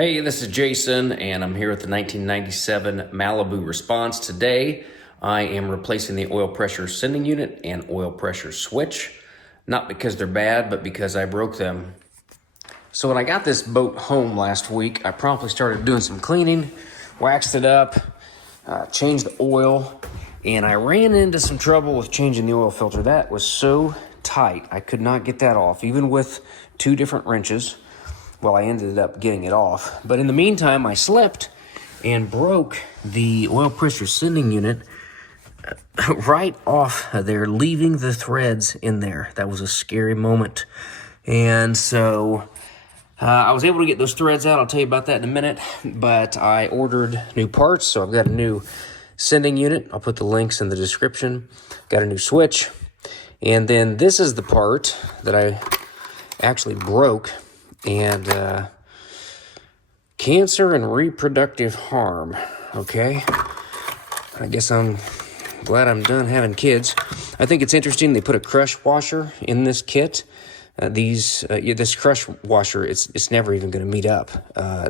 Hey, this is Jason, and I'm here with the 1997 Malibu Response. Today, I am replacing the oil pressure sending unit and oil pressure switch. Not because they're bad, but because I broke them. So when I got this boat home last week, I promptly started doing some cleaning, waxed it up, changed the oil, and I ran into some trouble with changing the oil filter. That was so tight, I could not get that off, even with 2 different wrenches. Well, I ended up getting it off. But in the meantime, I slipped and broke the oil pressure sending unit right off there, leaving the threads in there. That was a scary moment. And so I was able to get those threads out. I'll tell you about that in a minute. But I ordered new parts, so I've got a new sending unit. I'll put the links in the description. Got a new switch. And then this is the part that I actually broke. And cancer and reproductive harm. Okay, I guess I'm glad I'm done having kids. I think it's interesting they put a crush washer in this kit. This crush washer, it's never even going to meet up.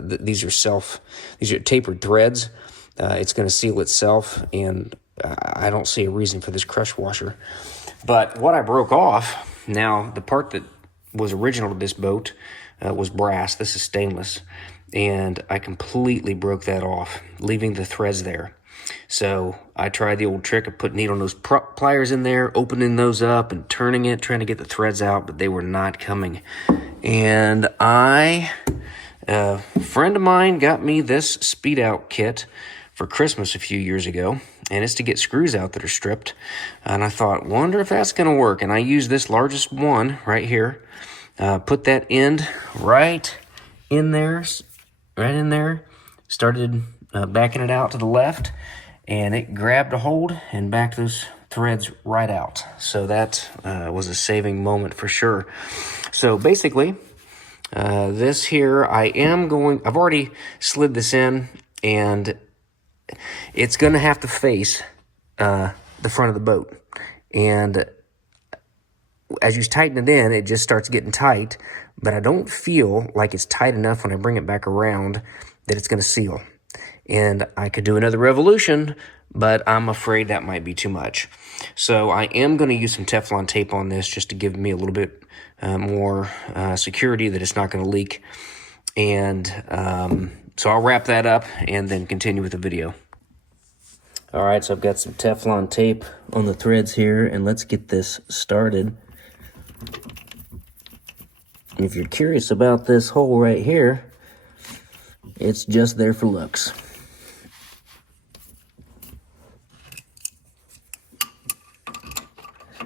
These are tapered threads. It's going to seal itself, and I don't see a reason for this crush washer. But what I broke off, now the part that was original to this boat was brass. This is stainless, and I completely broke that off, leaving the threads there. So I tried the old trick of putting needle nose pliers in there, opening those up and turning it, trying to get the threads out, but they were not coming. And a friend of mine got me this speed out kit for Christmas a few years ago, and it's to get screws out that are stripped. And I thought, wonder if that's going to work. And I used this largest one right here. Put that end right in there, started backing it out to the left, and it grabbed a hold and backed those threads right out. So that was a saving moment for sure. So basically, this here, I've already slid this in, and it's going to have to face the front of the boat. And as you tighten it in, it just starts getting tight, but I don't feel like it's tight enough when I bring it back around that it's going to seal. And I could do another revolution, but I'm afraid that might be too much. So I am going to use some Teflon tape on this just to give me a little bit more security that it's not going to leak. And so I'll wrap that up and then continue with the video. All right, so I've got some Teflon tape on the threads here, and let's get this started. If you're curious about this hole right here, it's just there for looks.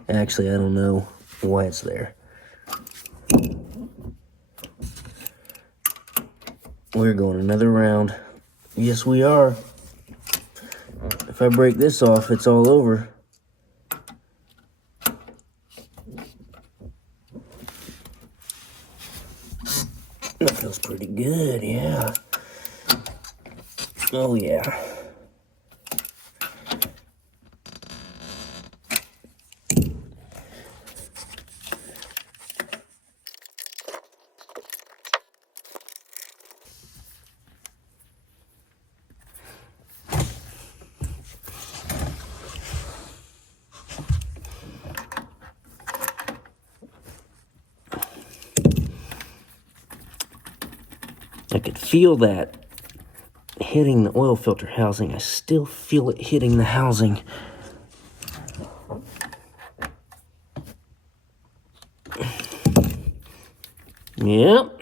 Actually, I don't know why it's there. We're going another round. Yes, we are. If I break this off, it's all over. That feels pretty good, yeah. Oh, yeah. I could feel that hitting the oil filter housing. I still feel it hitting the housing. Yep.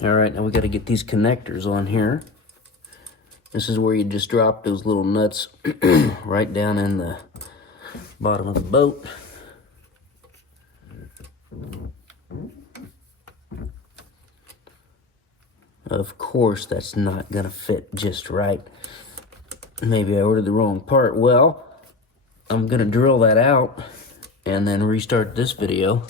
All right, now we got to get these connectors on here. This is where you just drop those little nuts right down in the bottom of the boat. course that's not gonna fit just right. Maybe I ordered the wrong part. Well, I'm gonna drill that out and then restart this video.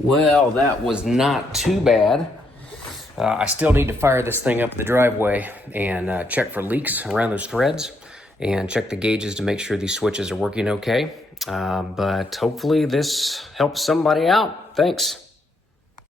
Well, that was not too bad. I still need to fire this thing up the driveway and check for leaks around those threads and check the gauges to make sure these switches are working okay. But hopefully this helps somebody out. Thanks.